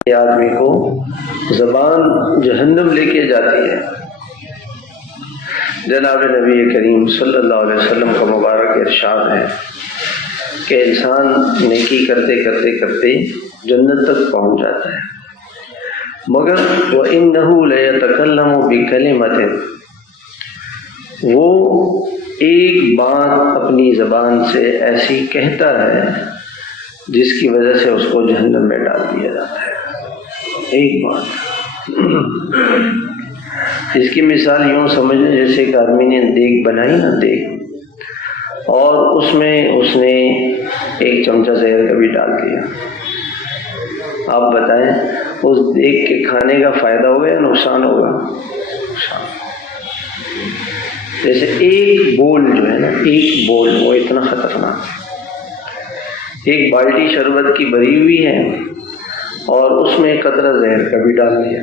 آدمی کو زبان جہنم لے کے جاتی ہے۔ جناب نبی کریم صلی اللہ علیہ وسلم کا مبارک ارشاد ہے کہ انسان نیکی کرتے کرتے کرتے جنت تک پہنچ جاتا ہے، مگر وَإِنَّهُ لَيَتَكَلَّمُ بِكَلِمَةٍ، وہ ایک بات اپنی زبان سے ایسی کہتا ہے جس کی وجہ سے اس کو جہنم میں ڈال دیا جاتا ہے۔ ایک بات، اس کی مثال یوں سمجھیں جیسے ایک آدمی نے دیگ بنائی نا، دیگ، اور اس میں اس نے ایک چمچہ زہر کا بھی ڈال دیا۔ آپ بتائیں اس دیگ کے کھانے کا فائدہ ہوگا یا نقصان ہوگا؟ جیسے ایک بول جو ہے نا، ایک بول وہ اتنا خطرناک ہے۔ ایک بالٹی شربت کی بھری ہوئی ہے اور اس میں ایک قطرہ زہر کا بھی ڈال دیا۔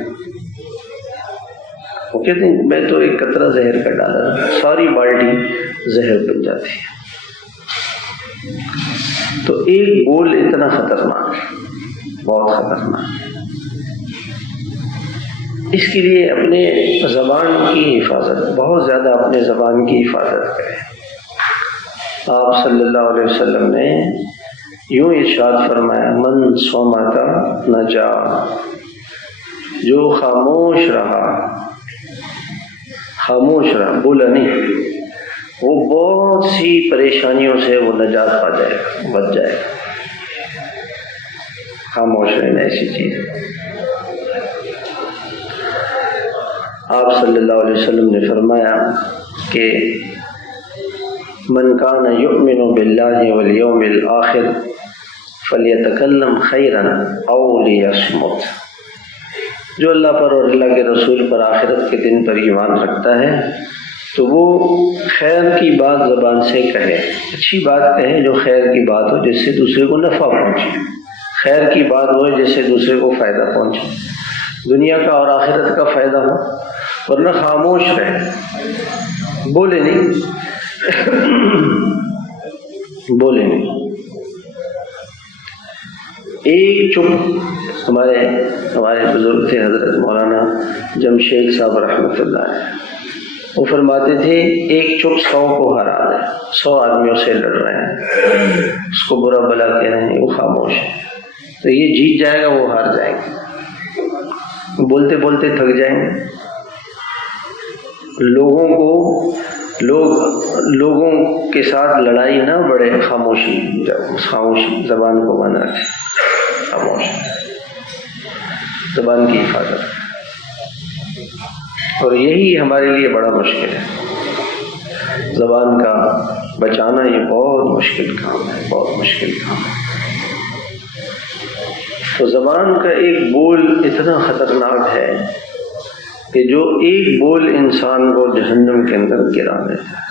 وہ کہتے ہیں میں تو ایک قطرہ زہر کا ڈالا، ساری بالٹی زہر بن جاتی ہے۔ تو ایک بول اتنا خطرناک ہے، بہت خطرناک ہے۔ اس کے لیے اپنے زبان کی حفاظت، بہت زیادہ اپنے زبان کی حفاظت کریں۔ آپ صلی اللہ علیہ وسلم نے یوں ارشاد فرمایا، من صمت نجا، جو خاموش رہا، خاموش رہا، بولا نہیں، وہ بہت سی پریشانیوں سے وہ نجات پا جائے گا، بچ جائے گا۔ خاموش رہنا ایسی چیز ہے۔ آپ صلی اللہ علیہ وسلم نے فرمایا کہ من کان یؤمن باللہ والیوم الآخر فلیتکلم خیرا او لیصمت، جو اللہ پر اور اللہ کے رسول پر، آخرت کے دن پر ایمان رکھتا ہے تو وہ خیر کی بات زبان سے کہے، اچھی بات کہے جو خیر کی بات ہو، جس سے دوسرے کو نفع پہنچے، خیر کی بات ہو جس سے دوسرے کو فائدہ پہنچے، دنیا کا اور آخرت کا فائدہ ہو، ورنہ خاموش رہے، بولے نہیں، بولے نہیں۔ ایک چپ، ہمارے بزرگ تھے حضرت مولانا جمشید صاحب رحمۃ اللہ علیہ، وہ فرماتے تھے ایک چپ 100 کو ہرا دے، 100 آدمیوں سے لڑ رہے ہیں، اس کو برا بلا کہہ رہے ہیں، وہ خاموش ہے، تو یہ جیت جائے گا، وہ ہار جائے گا، بولتے بولتے تھک جائیں گے۔ لوگوں کے ساتھ لڑائی نہ بڑھے، خاموشی زبان کو بنا کے خاموش، زبان کی حفاظت، اور یہی ہمارے لیے بڑا مشکل ہے۔ زبان کا بچانا یہ بہت مشکل کام ہے، بہت مشکل کام ہے۔ تو زبان کا ایک بول اتنا خطرناک ہے کہ جو ایک بول انسان کو جہنم کے اندر گرا دیتا ہے۔